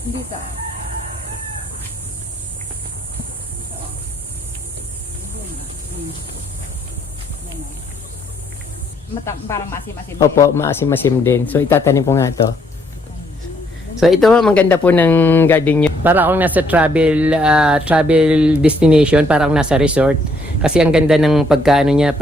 Dito. Parang maasim-asim. Opo, maasim-asim din. So itatanim ko nga to. So ito maganda po ng garden nyo. Para akong nasa travel destination, para akong nasa resort. Kasi ang ganda ng pagkaano niya,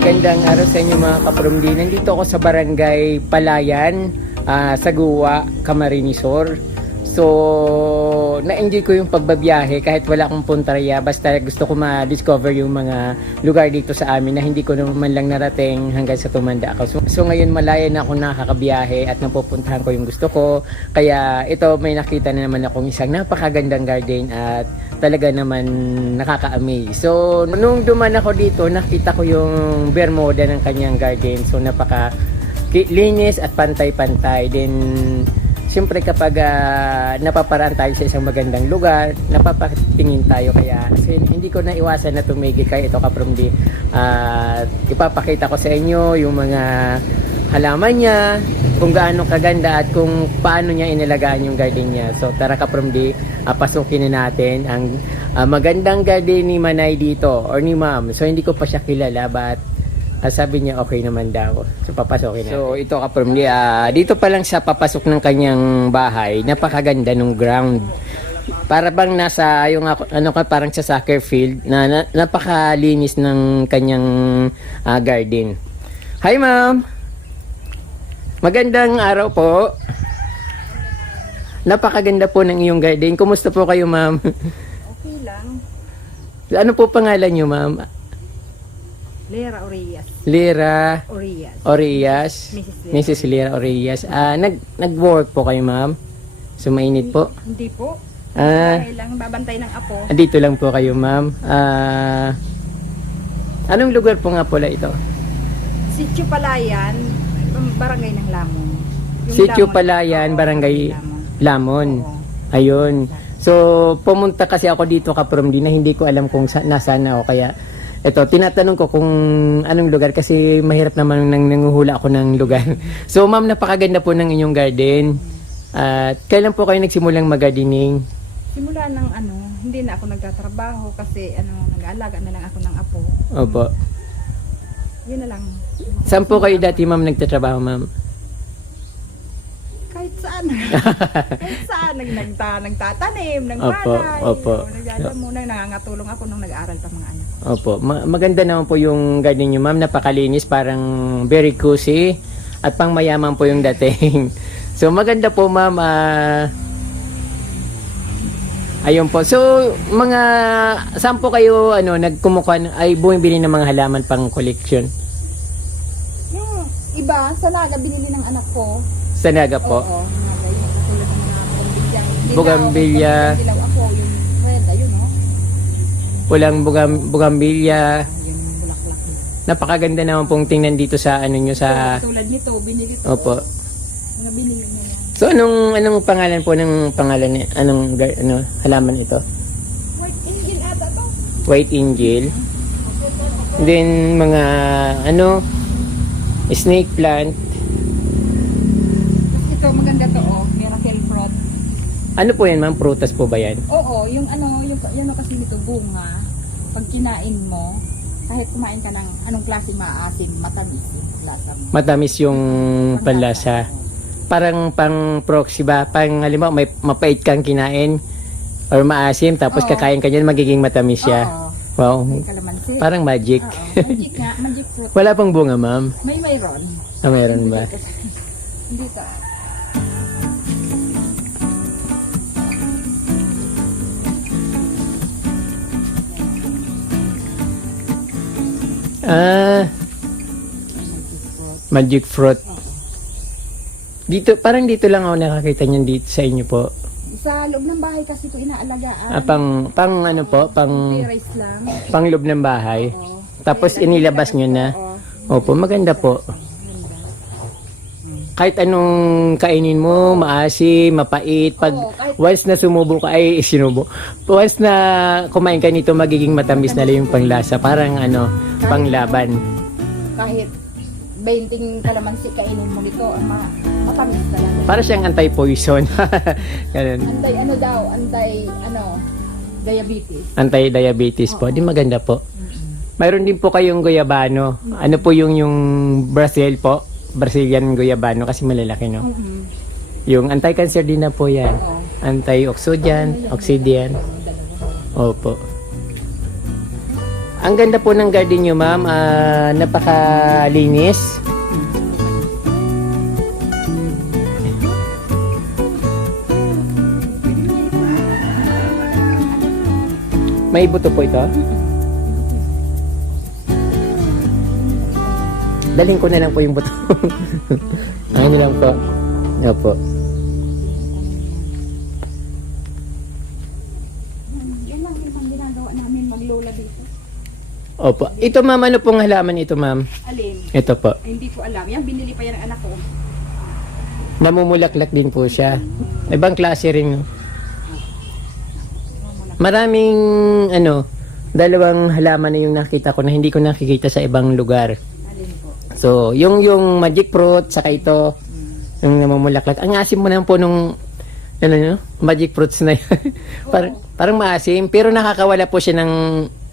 Magandang araw sa inyo mga kapromdi. Nandito ako sa Barangay Palayan, Sagua, Camarinesor. So, na-enjoy ko yung pagbabiyahe kahit wala akong puntarya. Basta gusto ko ma-discover yung mga lugar dito sa amin na hindi ko naman lang narating hanggang sa tumanda ako. So ngayon malaya na ako nakakabiyahe at napupuntahan ko yung gusto ko. Kaya ito, may nakita na naman akong isang napakagandang garden at talaga naman nakaka-amaze. So nung duman ako dito, nakita ko yung bermuda ng kanyang garden. So napaka linis at pantay-pantay. Then siyempre kapag napaparaan tayo sa isang magandang lugar, napapatingin tayo. Kaya hindi ko na iwasan na tumigil kaya ito kapromdi. Ipapakita ko sa inyo yung mga halaman niya, kung gaano kaganda at kung paano niya inalagaan yung garden niya. So tara kapromdi, pasukin na natin ang magandang garden ni Manay dito or ni Ma'am. So hindi ko pa siya kilala but sabi niya okay naman daw. So papasokin natin. So ito kapromdi, dito pa lang sa papasok ng kanyang bahay, napakaganda ng ground. Para bang nasa yung parang sa soccer field na napakalinis ng kanyang garden. Hi Ma'am. Magandang araw po. Napakaganda po ng iyong garden. Kumusta po kayo, Ma'am? Okay lang. Ano po pangalan niyo, Ma'am? Lera Orias. Lera Orias. Orias. Mrs. Lera Orias. Nag-work po kayo, Ma'am? Sumainit po? Hindi po. Dahil lang babantay ng apo. Dito lang po kayo, Ma'am. Anong lugar po nga pala ito? Sitio Palayan, Barangay ng Lamon. Sitio Palayan, Barangay Lamon. Ayun. So, pumunta kasi ako dito kapromdi na hindi ko alam kung nasaan ako. Kaya, ito, tinatanong ko kung anong lugar kasi mahirap naman nang nanguhula ako ng lugar. So, Ma'am, napakaganda po ng inyong garden. At kailan po kayo nagsimulang mag-gardening? Simula ng hindi na ako nagtatrabaho kasi nag-aalaga na lang ako ng apo. Opo. Yun na lang. Saan po kayo dati, Ma'am, nagtatrabaho, Ma'am? Kahit saan. Kahit saan. Nagtatanim, ng Opo, palay. opo. Nangangatulong ako nung nag-aaral pa mga anak. Opo. Maganda naman po yung garden niyo, Ma'am. Napakalinis, parang very cozy. At pang mayaman po yung dating. So, maganda po, Ma'am. Ayun po. So, saan po kayo nagkumukuha ay bumibili ng mga halaman pang collection? Yung iba, sa Naga binili ng anak ko. Sa Naga po? Oo. Naga yun. Tulad ng mga Bugambilya. Dilaw ako. Yung red, ayun no? Pulang bugambilya. Yung bulaklak. Napakaganda naman pong tingnan dito sa nyo sa... Tulad nito, binili ko. Opo. Mga binili na yan. So, anong pangalan po ng pangalan halaman ito? White angel ata to. White angel. Then mga snake plant. Ito maganda to miracle fruit. Ano po yan, Ma'am? Prutas po ba yan? Oo, yung kasi nito bunga. Pag kinain mo, kahit kumain ka ng anong klase maasim, matamis yung lasa mo. Matamis yung panlasa. Parang pang proxy ba? Pang halimbawa may mapait kang kinain or maasim tapos kakain ka niyan magiging matamis siya. Oo. Wow. May kalamansi. Parang magic. Oo, magic nga, magic fruit. Wala pang bunga, Ma'am? Mayroon. Meron ba? Dito. Magic fruit. Dito, parang dito lang ako nakakita niyan dito sa inyo po. Sa loob ng bahay kasi ito inaalagaan. Pang Terrace lang. pangloob ng bahay. Oo. Tapos inilabas nyo na. Oo. Opo, maganda po. Ganda. kahit anong kainin mo, maasim, mapait, pag Oo, kahit- once na sumubo ka, once na kumain ka nito, magiging matamis na lang yung panglasa. Parang panglaban. Kahit 20 kalamansi kainin mo nito, ang matamis talaga. Para siyang anti-poison. Ganun. Diabetes. Anti-diabetes po. Di maganda po. Mayroon din po kayong guyabano. Ano po yung Brazil po? Brazilian guyabano kasi malalaki, no? Mhm. Yung anti-cancer din na po yan. Oo. Oxydian. Opo. Ang ganda po ng garden nyo, ma'am. Napakalinis. May buto po ito? Daling ko na lang po yung buto. Ayun lang po. Opo. Yan lang yung ginagawa namin maglola dito. Opo. Ito, ma'am, ano pong halaman ito, ma'am? Alin? Ito po. Ay, hindi ko alam. Yan, binili pa yan ng anak ko. Namumulaklak din po siya. Ibang klase rin. No? Maraming, dalawang halaman na yung nakita ko na hindi ko nakikita sa ibang lugar. Alin po? So, yung magic fruit, saka ito, yung namumulaklak. Ang asim mo naman po nung, magic fruits na yun. Parang maasim, pero nakakawala po siya ng,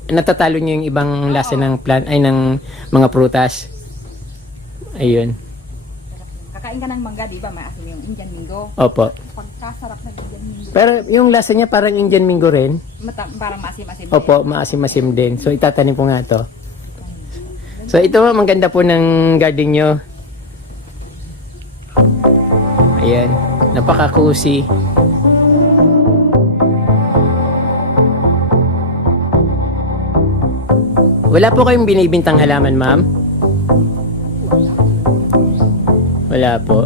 natatalo niyo yung ibang lasa ng plant, ay ng mga prutas. Ayun. Kakain ka ng mangga, di ba? Maasim yung Indian Mingo. Opo. Pagkasarap ng Indian Mingo. Pero yung lasa niya parang Indian Mingo rin. Parang maasim-asim. Opo, maasim-asim din. So, itatanim po nga to. So, ito ang ganda po ng garden nyo. Ayan. Napaka-cozy. Wala po kayong binibintang halaman, ma'am? Wala po.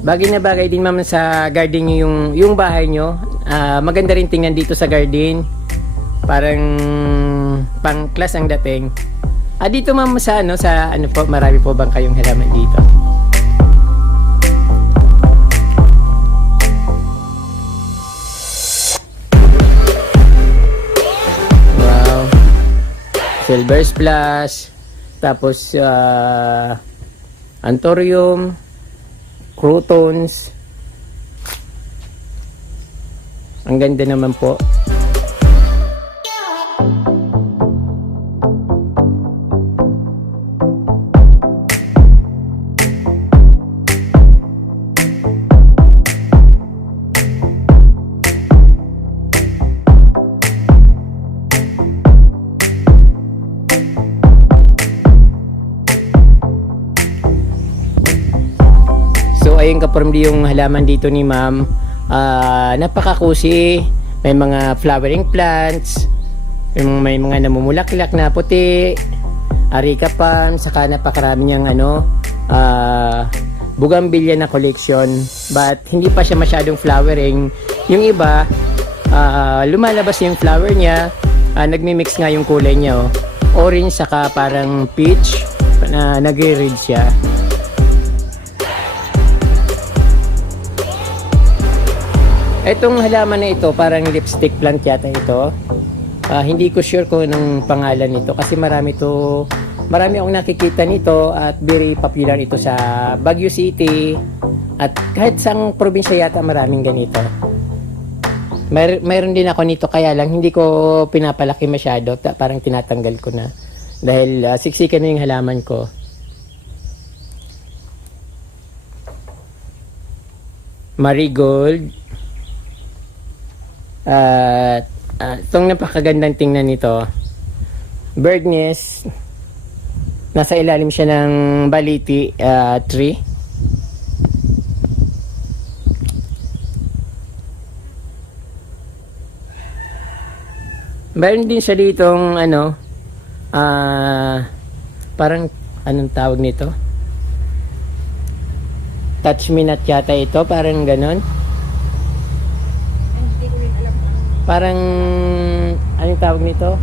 Bagay na bagay din, ma'am, sa garden nyo yung bahay nyo. Maganda rin tingnan dito sa garden. Parang pang-class ang dating. Dito, ma'am, sa po, marami po bang kayong halaman dito? Wow. Silver splash. Tapos, anthurium. Croutons. Ang ganda naman po. Ayun kaparmdi yung halaman dito ni ma'am. Napaka-cozy. May mga flowering plants. May mga namumulaklak na puti. Areca palm. Saka napakarami niyang bougainvillea na collection. But hindi pa siya masyadong flowering. Yung iba, lumalabas yung flower niya. Nagmi-mix nga yung kulay niya. Orange saka parang peach. Nagre-red siya. Itong halaman na ito, parang lipstick plant yata ito. Hindi ko sure kung anong pangalan nito kasi marami akong nakikita nito at very popular ito sa Baguio City at kahit sang probinsya yata maraming ganito. Mayroon din ako nito kaya lang hindi ko pinapalaki masyado, parang tinatanggal ko na dahil siksikan na yung halaman ko. Marigold. Itong napakagandang tingnan nito, bird nest. Nasa ilalim siya ng baliti tree. Meron din siya ditong parang anong tawag nito, touch me not yata ito, parang ganon. Parang bang tawag nito?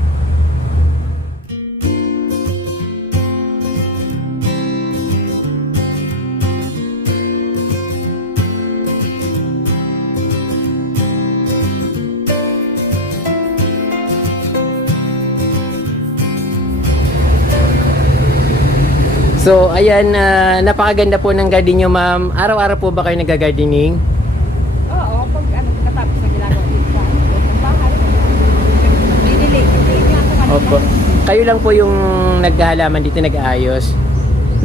So, ayan, napakaganda po ng garden nyo, ma'am. Araw-araw po ba kayo nag-gardening? Oo, pag pagkatapos na ginagawa dito sa ng bahay. Hindi niya ako kanina. Opo. Kayo lang po yung naghahalaman dito, nag-aayos.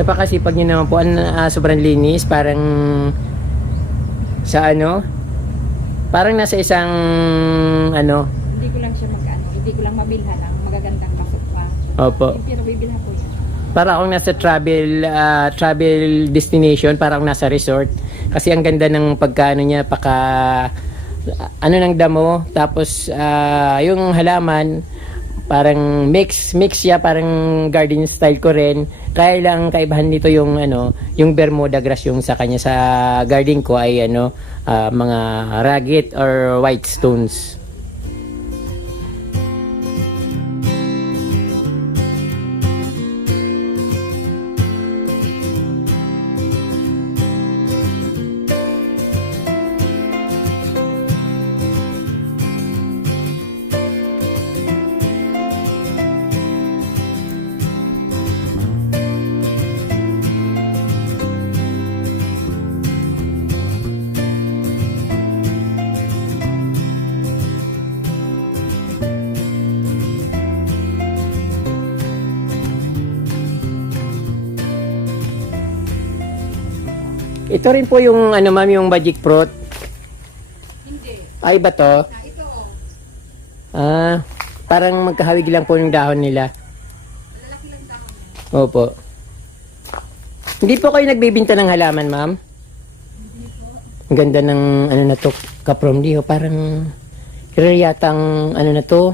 Napakasipag nyo naman po. Sobrang linis. Parang sa parang nasa isang Hindi ko lang siya hindi ko lang mabilhan ang magagandang pasok pa. Opo. Pero bibilhan ko yan. Para akong nasa travel destination, para akong nasa resort. Kasi ang ganda ng pagkaano niya, ng damo, tapos yung halaman, parang mix siya, parang garden style ko rin. Kaya lang kaibahan dito yung yung Bermuda grass yung sa kanya sa garden ko ay mga rugged or white stones. Ito rin po yung ma'am, yung magic fruit. Hindi. Ay ba to? Ito Parang magkahawig lang po yung dahon nila. Malalaki lang dahon. Opo. Hindi po kayo nagbibinta ng halaman, ma'am? Hindi po. Ang ganda ng na to, kapromdi. Parang yatang na to,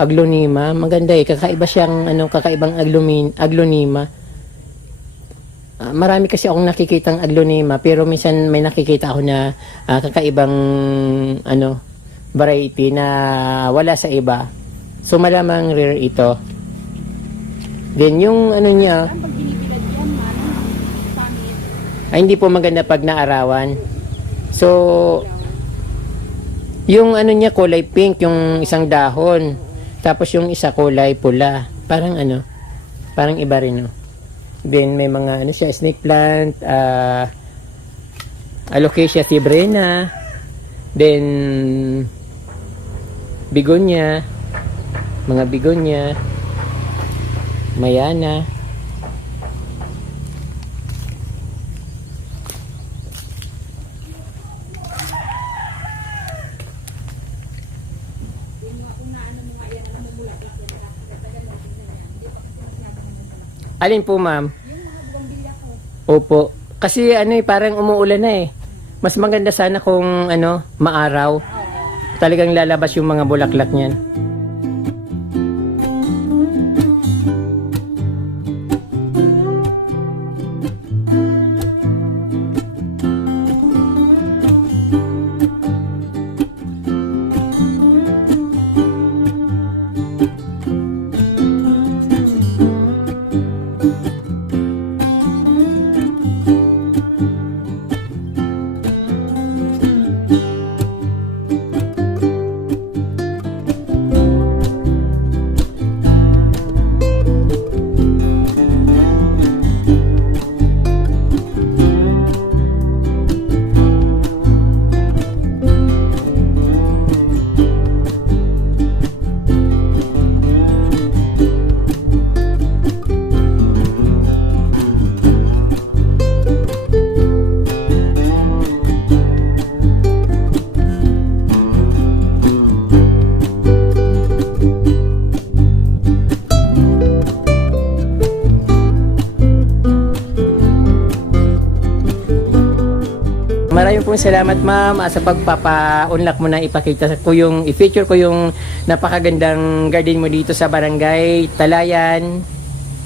aglonema. Maganda kakaiba siyang kakaibang aglonema. Marami kasi akong nakikitang aglonema, pero minsan may nakikita ako na kakaibang variety na wala sa iba. So malamang rare ito. Then yung niya, Pag binibilad yan, pangit. ay hindi po maganda pag naarawan. So yung niya kulay pink, yung isang dahon. Tapos yung isa kulay pula. Parang parang iba rin Then may mga siya, snake plant, Alocasia sibrena, then bigonia, mga bigonia, mayana. Alin po, ma'am? Opo. Kasi parang umuulan na Mas maganda sana kung maaraw. Talagang lalabas yung mga bulaklak niyan. Maraming pong salamat, ma'am, sa pagpapa-unlock mo na ipakita ko i-feature ko yung napakagandang garden mo dito sa Barangay Talayan.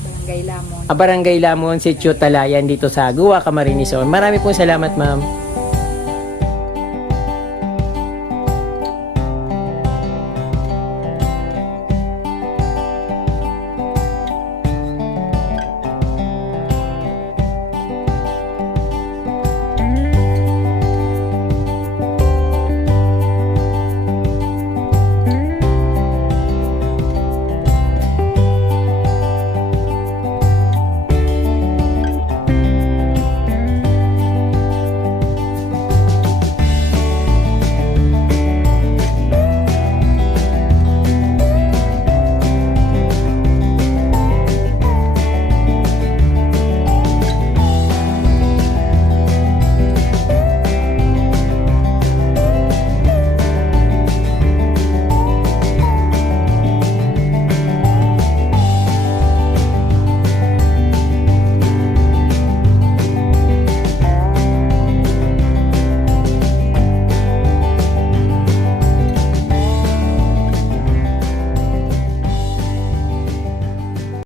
Barangay Lamon. Barangay Lamon, Sitio Talayan dito sa Guwa, Camarines Sur. Maraming pong salamat, ma'am.